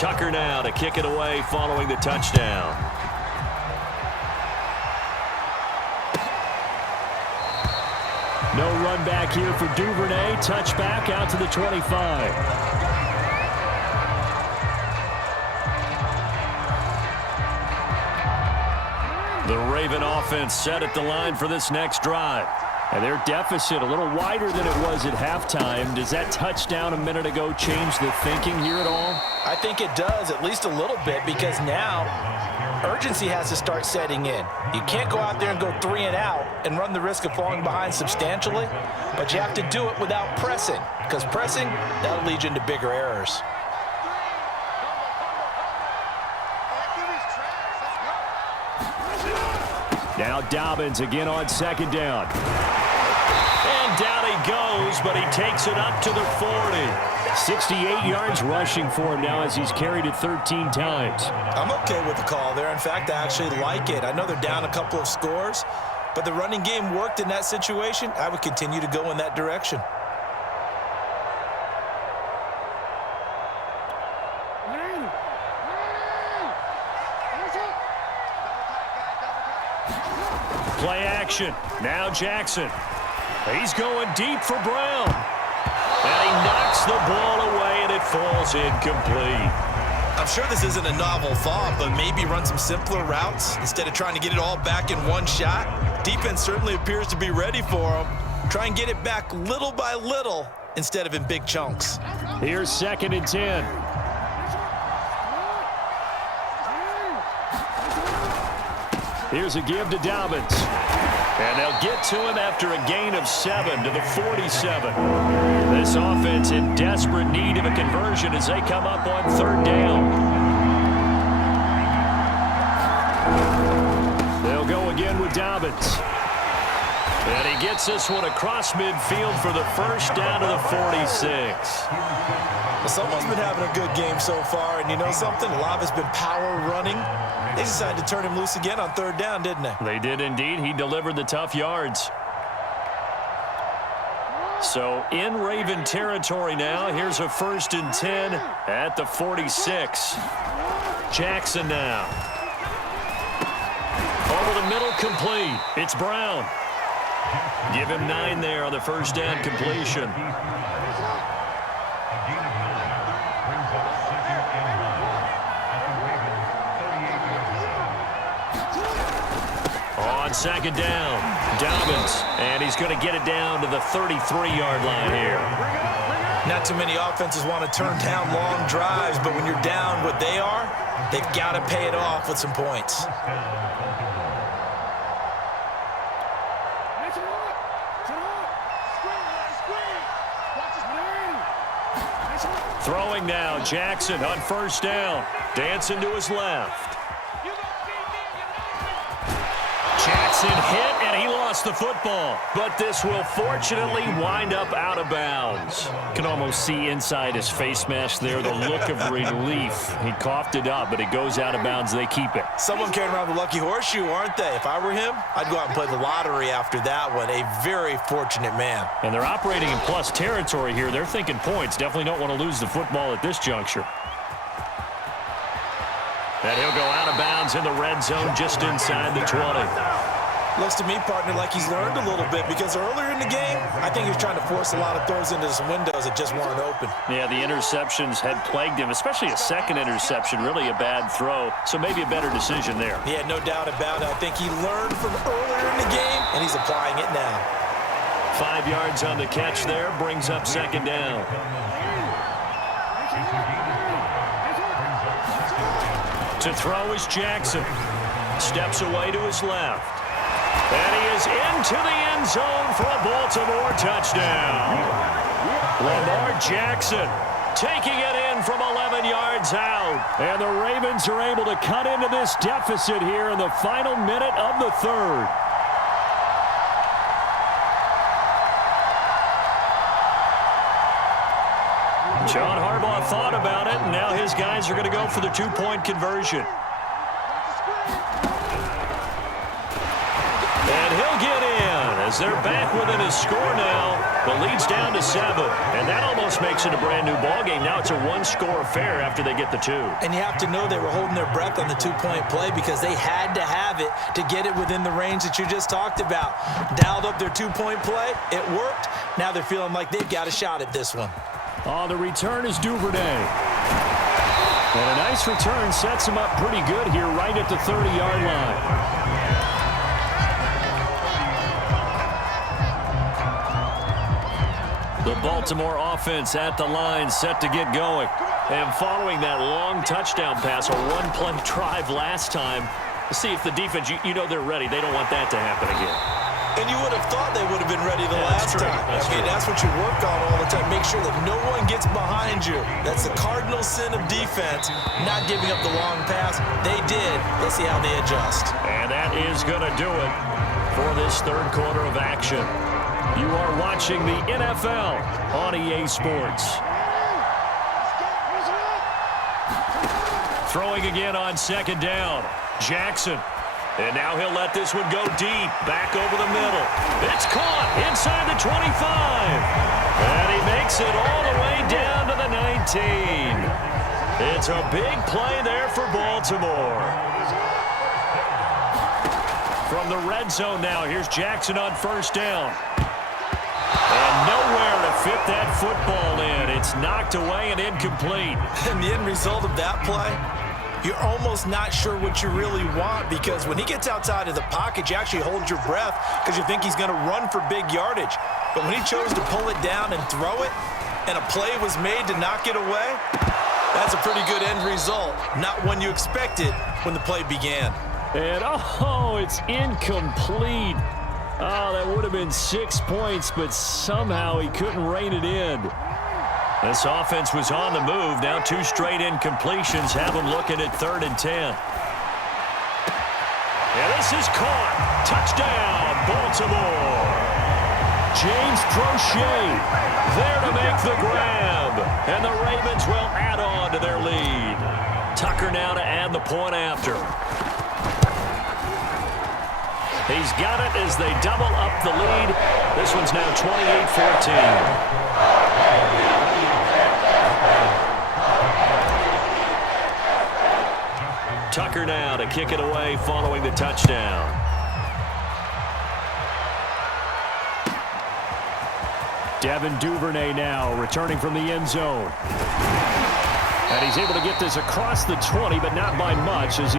Tucker now to kick it away following the touchdown. No run back here for Duvernay. Touchback out to the 25. The Raven offense set at the line for this next drive. And their deficit a little wider than it was at halftime. Does that touchdown a minute ago change the thinking here at all? I think it does, at least a little bit, because now urgency has to start setting in. You can't go out there and go 3 and out and run the risk of falling behind substantially, but you have to do it without pressing, because pressing, that'll lead you into bigger errors. Now Dobbins again on second down. And down he goes, but he takes it up to the 40. 68 yards rushing for him now as he's carried it 13 times. I'm okay with the call there. In fact, I actually like it. I know they're down a couple of scores, but the running game worked in that situation. I would continue to go in that direction. Play action. Now Jackson. He's going deep for Brown. And he knocks the ball away, and it falls incomplete. I'm sure this isn't a novel thought, but maybe run some simpler routes instead of trying to get it all back in one shot. Defense certainly appears to be ready for him. Try and get it back little by little instead of in big chunks. Here's 2nd and 10. Here's a give to Dobbins. And they'll get to him after a gain of 7 to the 47. This offense in desperate need of a conversion as they come up on 3rd down. They'll go again with Dobbins. And he gets this one across midfield for the first down to the 46. Well, someone's been having a good game so far, and you know something? A lot of it's been power running. They decided to turn him loose again on 3rd down, didn't they? They did indeed. He delivered the tough yards. So in Raven territory now. Here's a 1st and 10 at the 46. Jackson now. Over the middle, complete. It's Brown. Give him 9 there on the 1st down completion. On 2nd down, Dobbins, and he's going to get it down to the 33-yard line here. Not too many offenses want to turn down long drives, but when you're down what they are, they've got to pay it off with some points. Throwing now, Jackson on 1st down. Dancing to his left. Jackson hit, and he lost the football. But this will fortunately wind up out of bounds. Can almost see inside his face mask there the look of relief. He coughed it up, but it goes out of bounds. They keep it. Someone carrying around the lucky horseshoe, aren't they? If I were him, I'd go out and play the lottery after that one. A very fortunate man. And they're operating in plus territory here. They're thinking points. Definitely don't want to lose the football at this juncture. And he'll go out of bounds in the red zone just inside the 20. Looks to me, partner, like he's learned a little bit because earlier in the game, I think he was trying to force a lot of throws into some windows that just weren't open. Yeah, the interceptions had plagued him, especially a second interception, really a bad throw. So maybe a better decision there. Yeah, no doubt about it. I think he learned from earlier in the game, and he's applying it now. 5 yards on the catch there, brings up 2nd down. To throw is Jackson. Steps away to his left. And he is into the end zone for a Baltimore touchdown. Lamar Jackson taking it in from 11 yards out. And the Ravens are able to cut into this deficit here in the final minute of the 3rd. John Harbaugh thought about it, and now his guys are going to go for the 2-point conversion. And he'll get in as they're back within a score now. The lead's down to 7, and that almost makes it a brand-new ballgame. Now it's a one-score affair after they get the 2. And you have to know they were holding their breath on the two-point play because they had to have it to get it within the range that you just talked about. Dialed up their two-point play. It worked. Now they're feeling like they've got a shot at this one. On the return is Duvernay. And a nice return sets him up pretty good here right at the 30-yard line. The Baltimore offense at the line, set to get going. And following that long touchdown pass, a one-play drive last time, see if the defense, you know they're ready. They don't want that to happen again. And you would have thought they would have been ready the last time. That's what you work on all the time. Make sure that no one gets behind you. That's the cardinal sin of defense, not giving up the long pass. They did. Let's see how they adjust. And that is going to do it for this third quarter of action. You are watching the NFL on EA Sports. Throwing again on second down. Jackson. And now he'll let this one go deep. Back over the middle. It's caught inside the 25. And he makes it all the way down to the 19. It's a big play there for Baltimore. From the red zone now, here's Jackson on first down. And nowhere to fit that football in. It's knocked away and incomplete. And the end result of that play, you're almost not sure what you really want because when he gets outside of the pocket, you actually hold your breath because you think he's going to run for big yardage. But when he chose to pull it down and throw it, and a play was made to knock it away, that's a pretty good end result. Not one you expected when the play began. And, it's incomplete. Oh, that would have been 6 points, but somehow he couldn't rein it in. This offense was on the move. Now 2 straight incompletions have them looking at 3rd and 10. And this is caught. Touchdown, Baltimore. James Prochet there to make the grab. And the Ravens will add on to their lead. Tucker now to add the point after. He's got it as they double up the lead. This one's now 28-14. Tucker now to kick it away following the touchdown. Devin Duvernay now returning from the end zone. And he's able to get this across the 20, but not by much as he